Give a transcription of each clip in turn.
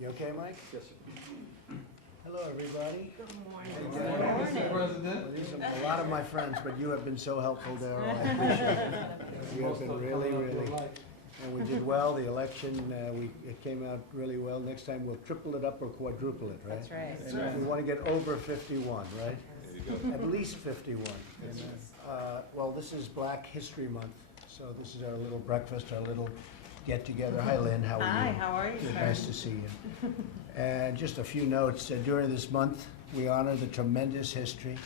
You okay, Mike? Yes, sir. Hello, everybody. Good morning. Good morning. Mr. President. Well, these are a lot of my friends, but you have been so helpful, Darrell. I appreciate it. You have been really, and we did well. The election, it came out really well. Next time we'll triple it up or quadruple it, right? That's right. That's And right. we want to get over 51, right? There you go. At least 51. That's Well, this is Black History Month, so this is our little breakfast, our little get-together. Hi, Lynn, how are you? Hi, how are you, Good, sir? nice to see you. And just a few notes. During this month, we honor the tremendous history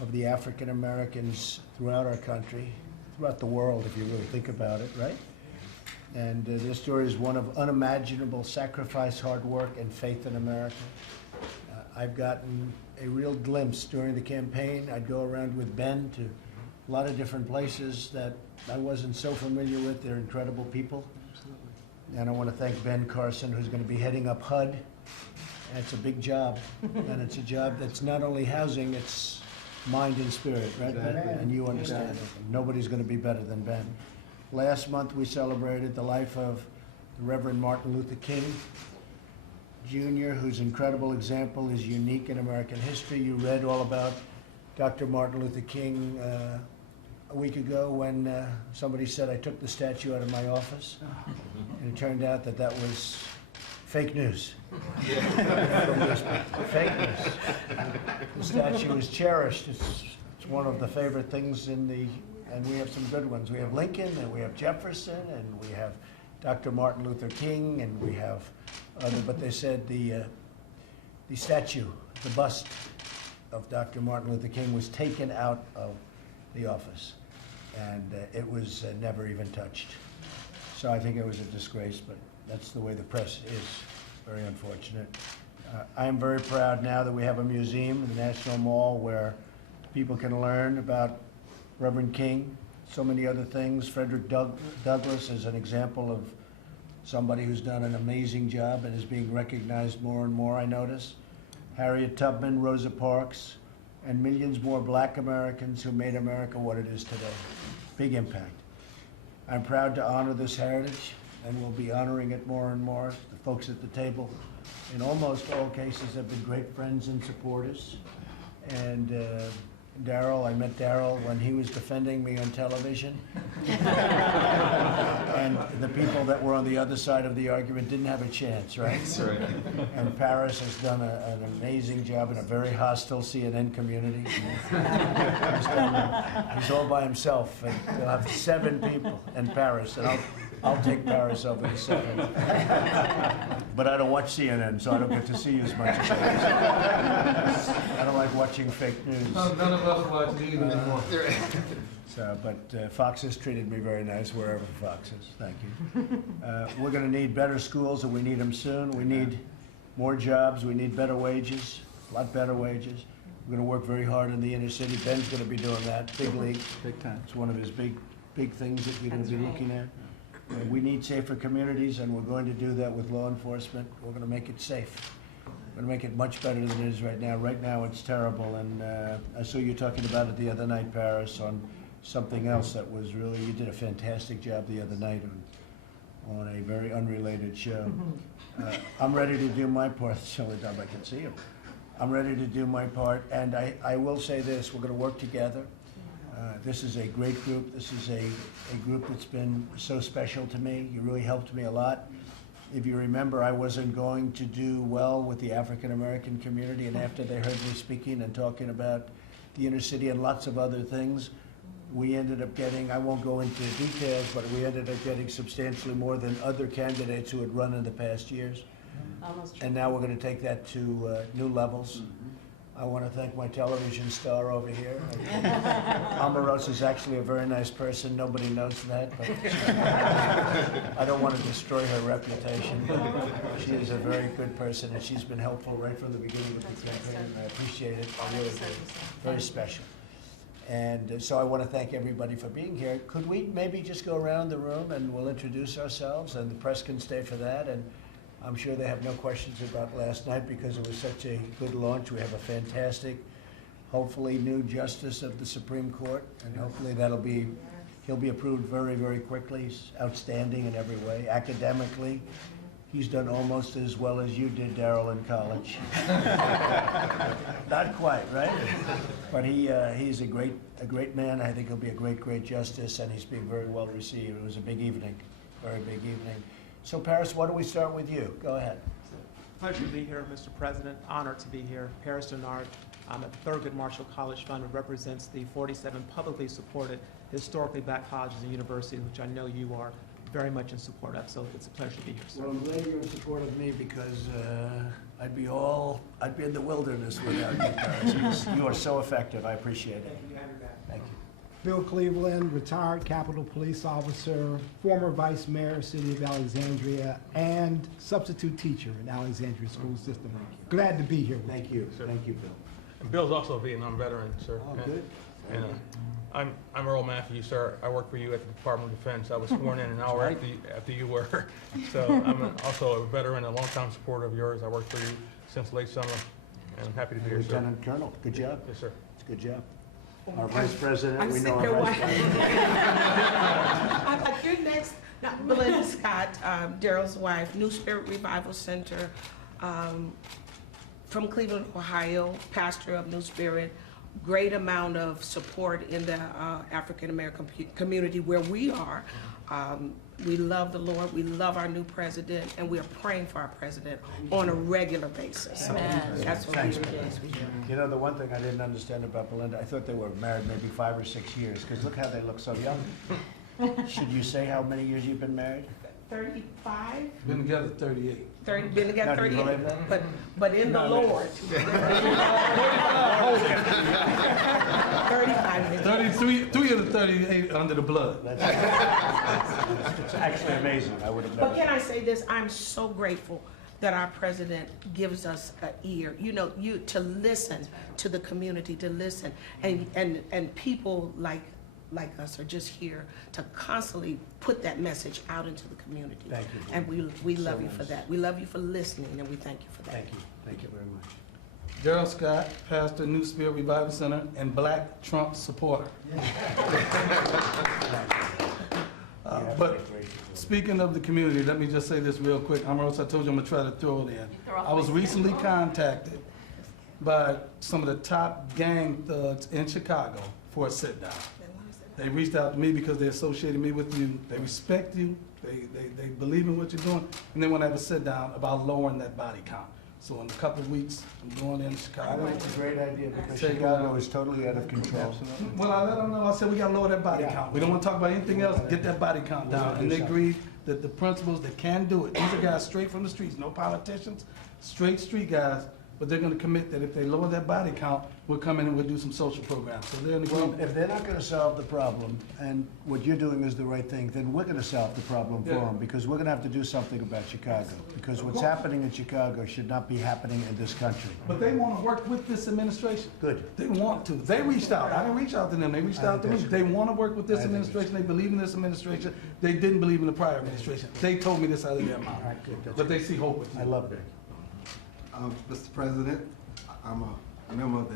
of the African Americans throughout our country, throughout the world, if you really think about it, right? And their story is one of unimaginable sacrifice, hard work, and faith in America. I've gotten a real glimpse during the campaign. I'd go around with Ben to a lot of different places that I wasn't so familiar with. They're incredible people. And I want to thank Ben Carson, who's going to be heading up HUD. And it's a big job. And it's a job that's not only housing, it's mind and spirit, right, Ben? And you understand it. Nobody's going to be better than Ben. Last month, we celebrated the life of the Reverend Martin Luther King Jr., whose incredible example is unique in American history. You read all about Dr. Martin Luther King a week ago when somebody said I took the statue out of my office. And it turned out that that was fake news. Fake news. The statue is cherished. It's one of the favorite things in the, and we have some good ones. We have Lincoln, and we have Jefferson, and we have Dr. Martin Luther King, and we have other, but they said the statue, the bust of Dr. Martin Luther King was taken out of the office, and it was never even touched. So I think it was a disgrace, but that's the way the press is. Very unfortunate. I am very proud now that we have a museum in the National Mall where people can learn about Reverend King, so many other things. Frederick Douglass is an example of somebody who's done an amazing job and is being recognized more and more, I notice. Harriet Tubman, Rosa Parks, and millions more Black Americans who made America what it is today. Big impact. I'm proud to honor this heritage, and we'll be honoring it more and more. The folks at the table, in almost all cases, have been great friends and supporters. And Darrell, I met Darrell when he was defending me on television. And the people that were on the other side of the argument didn't have a chance, right? That's right. And Paris has done an amazing job in a very hostile CNN community. He's all by himself, and he'll have 7 people in Paris, and I'll take Paris over the 7. But I don't watch CNN, so I don't get to see you as much as I don't like watching fake news. None of us watch news anymore. So, but Fox has treated me very nice wherever Fox is. Thank you. We're going to need better schools, and we need them soon. We need more jobs. We need better wages, a lot better wages. We're going to work very hard in the inner city. Ben's going to be doing that, big league. Big time. It's one of his big things that we're going to be looking at. We need safer communities, and we're going to do that with law enforcement. We're going to make it safe. We're going to make it much better than it is right now. Right now, it's terrible, and I saw you talking about it the other night, Paris, on something else that was really, you did a fantastic job the other night on a very unrelated show. I'm ready to do my part. It's the only time I can see him. I'm ready to do my part, and I will say this, we're going to work together. This is a great group. This is a group that's been so special to me. You really helped me a lot. If you remember, I wasn't going to do well with the African American community, and after they heard me speaking and talking about the inner city and lots of other things, we ended up getting, I won't go into details, but we ended up getting substantially more than other candidates who had run in the past years. Almost true. And now we're going to take that to new levels. I want to thank my television star over here. Omarosa is actually a very nice person. Nobody knows that, but I don't want to destroy her reputation. She is a very good person, and she's been helpful right from the beginning of the campaign. I appreciate it. I really do. Very special. And so I want to thank everybody for being here. Could we maybe just go around the room and we'll introduce ourselves, and the press can stay for that. And I'm sure they have no questions about last night because it was such a good launch. We have a fantastic, hopefully, new justice of the Supreme Court, and hopefully he'll be approved very, very quickly. He's outstanding in every way. Academically, He's done almost as well as you did, Darrell, in college. Not quite, right? But he's a great man. I think he'll be a great justice, and he's being very well received. It was a big evening, very big evening. So Paris, why don't we start with you? Go ahead. Pleasure to be here, Mr. President. Honored to be here. Paris Denard, I'm at the Thurgood Marshall College Fund, who represents the 47 publicly supported historically black colleges and universities, which I know you are very much in support of. So it's a pleasure to be here, sir. Well, I'm glad you're in support of me because I'd be in the wilderness without you, Paris. You are so effective. I appreciate it. Thank you. Have your back. Thank you. Bill Cleveland, retired Capitol Police Officer, former Vice Mayor, City of Alexandria, and substitute teacher in Alexandria School System. Glad to be here with you. Thank you. Thank you, Bill. Bill's also a Vietnam veteran, sir. Oh, good. And I'm Earl Matthews, sir. I work for you at the Department of Defense. I was sworn in an hour after you were. So I'm also a veteran, a longtime supporter of yours. I worked for you since late summer, and I'm happy to be here, sir. Lieutenant Colonel, good job. Yes, sir. It's a good job. Our Vice President, I'm we know sitting our here Vice President. I'm like, you're next. Now, Belinda Scott, Darrell's wife, New Spirit Revival Center, from Cleveland, Ohio, pastor of New Spirit. Great amount of support in the African American community where we are. We love the Lord, we love our new president, and we are praying for our president on a regular basis. So that's what Thanks, we Belinda. do. You know, the one thing I didn't understand about Belinda, I thought they were married maybe 5 or 6 years, because look how they look so young. Should you say how many years you've been married? 35? Been together 38. 30, been together Now, do you 38, believe that? but in the No, Lord. 35 minutes. 33, 3 of the 38 under the blood. It's actually amazing. I would have never. But can I say this? I'm so grateful that our president gives us an ear, to listen to the community, to listen. And people like us are just here to constantly put that message out into the community. Thank you. And we love So you for nice. that. We love you for listening, and we thank you for that. Thank you. Thank you very much. Darrell Scott, pastor, New Spirit Revival Center, and Black Trump supporter. But speaking of the community, let me just say this real quick. I told you I'm gonna try to throw it in. I was recently contacted by some of the top gang thugs in Chicago for a sit-down. They reached out to me because they associated me with you. They respect you. They believe in what you're doing, and they want to have a sit-down about lowering that body count. So in a couple of weeks, I'm going in I Chicago. think it's a great idea because Take Chicago is totally out of control. Well, I let them know, I said, we gotta lower that body Yeah. count. We don't wanna talk about anything else, get that body count down. And they agreed that the principals, they can do it. These are guys straight from the streets, no politicians, straight street guys. But they're gonna commit that if they lower that body count, we'll come in and we'll do some social programs. So they're in Well, agreement. if they're not going to solve the problem, and what you're doing is the right thing, then we're going to solve the problem for Yeah. them, because we're going to have to do something about Chicago. Because what's happening in Chicago should not be happening in this country. But they wanna work with this administration. Good. They want to. They reached out. I didn't reach out to them. They reached out to me. They wanna work with this I think it's- administration. They believe in this administration. They didn't believe in the prior administration. They told me this out of their mouth. All right, good. That's But they see hope with I you. love that. Mr. President, I'm a member of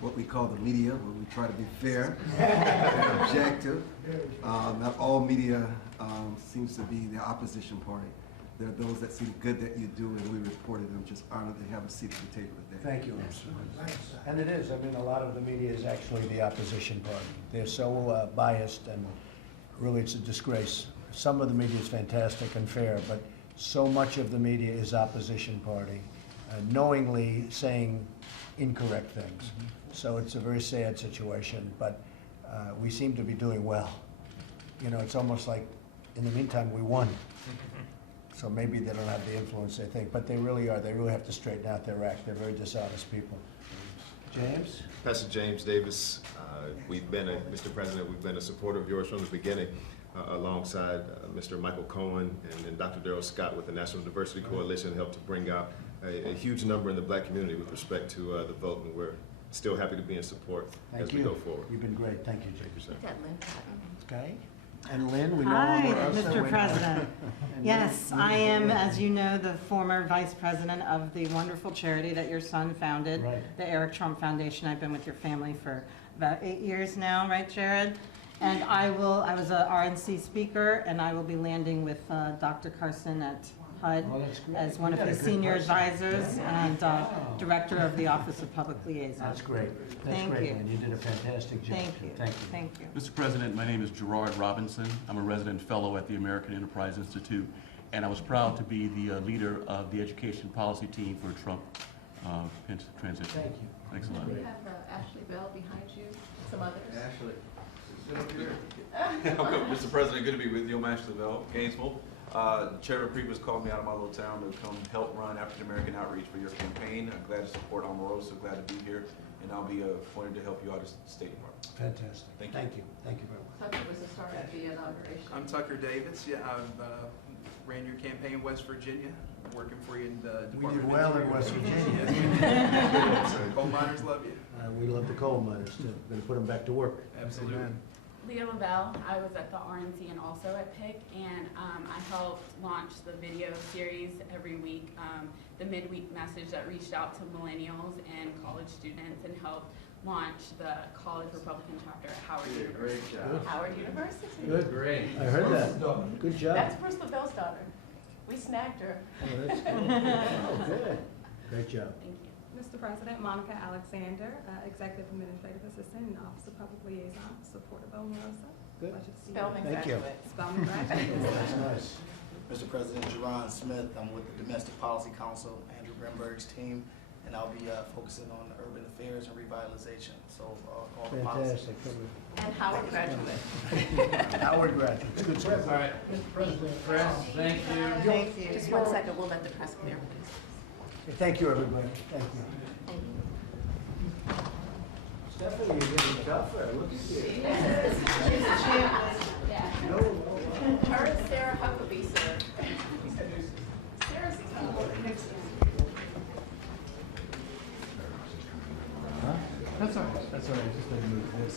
what we call the media, where we try to be fair and objective. Not all media seems to be the opposition party. There are those that see the good that you do, and we reported them. Just honored to have a seat at the table today. Thank you, Mr. And it is, I mean, a lot of the media is actually the opposition party. They're so biased, and really it's a disgrace. Some of the media is fantastic and fair, but so much of the media is opposition party, knowingly saying incorrect things. So it's a very sad situation, but we seem to be doing well. You know, it's almost like, in the meantime, we won. So maybe they don't have the influence they think, but they really are. They really have to straighten out their act. They're very dishonest people. James? Pastor James Davis, Mr. President, we've been a supporter of yours from the beginning, alongside Mr. Michael Cohen and Dr. Darrell Scott with the National Diversity Coalition, helped to bring out a huge number in the black community with respect to the vote, and we're still happy to be in support as we go forward. You've been great. Thank you, James. Thank you, sir. Okay. And Lynn, we know Hi, all of us, Mr. we know- President. And Yes, Lynn, I am, as you know, the former vice president of the wonderful charity that your son founded, Right. the Eric Trump Foundation. I've been with your family for about 8 years now, right, Jared? And I was a RNC speaker, and I will be landing with Dr. Carson at HUD Oh, that's great. as one You of got a his good senior person. advisors and Director of the Office of Public Liaison. That's great. That's Thank great, you. man. You did a fantastic job. Thank too. you. Thank you. Thank you. Mr. President, my name is Gerard Robinson. I'm a resident fellow at the American Enterprise Institute, and I was proud to be the leader of the education policy team for Trump transition. Thank you. Thanks a lot. We have Ashley Bell behind you, some others. Ashley. Mr. President, good to be with you. I'm Ashley Bell, Gainesville. Chairman Priebus called me out of my little town to come help run African American outreach for your campaign. I'm glad to support Omarosa, glad to be here, and I'll be appointed to help you out as State Department. Fantastic. Thank you. Thank you. Thank you very much. Tucker was the start of the inauguration. I'm Tucker Davis. Yeah, I've ran your campaign in West Virginia. I'm working for you in the We Department did of well in Interior. West Virginia. Coal miners love you. We love the coal miners too. Going to put them back to work. Absolutely. Amen. Leah Lavelle, I was at the RNC and also at PIC, and I helped launch the video series every week, the midweek message that reached out to millennials and college students and helped launch the College Republican chapter at Howard University. Great job. Howard University. Good. Great. I heard that. Good job. That's Bruce Lavelle's daughter. We snagged her. Oh, that's good. Oh, good. Great job. Thank you. Mr. President, Monica Alexander, Executive Administrative Assistant in the Office of Public Liaison, support of Omarosa. Good. Pleasure to see you. Spelman Thank you. graduate. Spelman graduate. That's nice. Mr. President, Jerron Smith, I'm with the Domestic Policy Council, Andrew Grimberg's team, and I'll be focusing on urban affairs and revitalization, so all the policies. Fantastic. And Howard graduate. Howard graduates. Good stuff. All right, Mr. President, press, thank you. Thank you. Just 1 second, we'll let the press clear, please. Okay, thank you, everybody. Thank you. Stephanie, you're getting tougher. Look at you. Her and Sarah Huckabee, sir. Sarah's next to That's all right. That's all right. Just let me move this.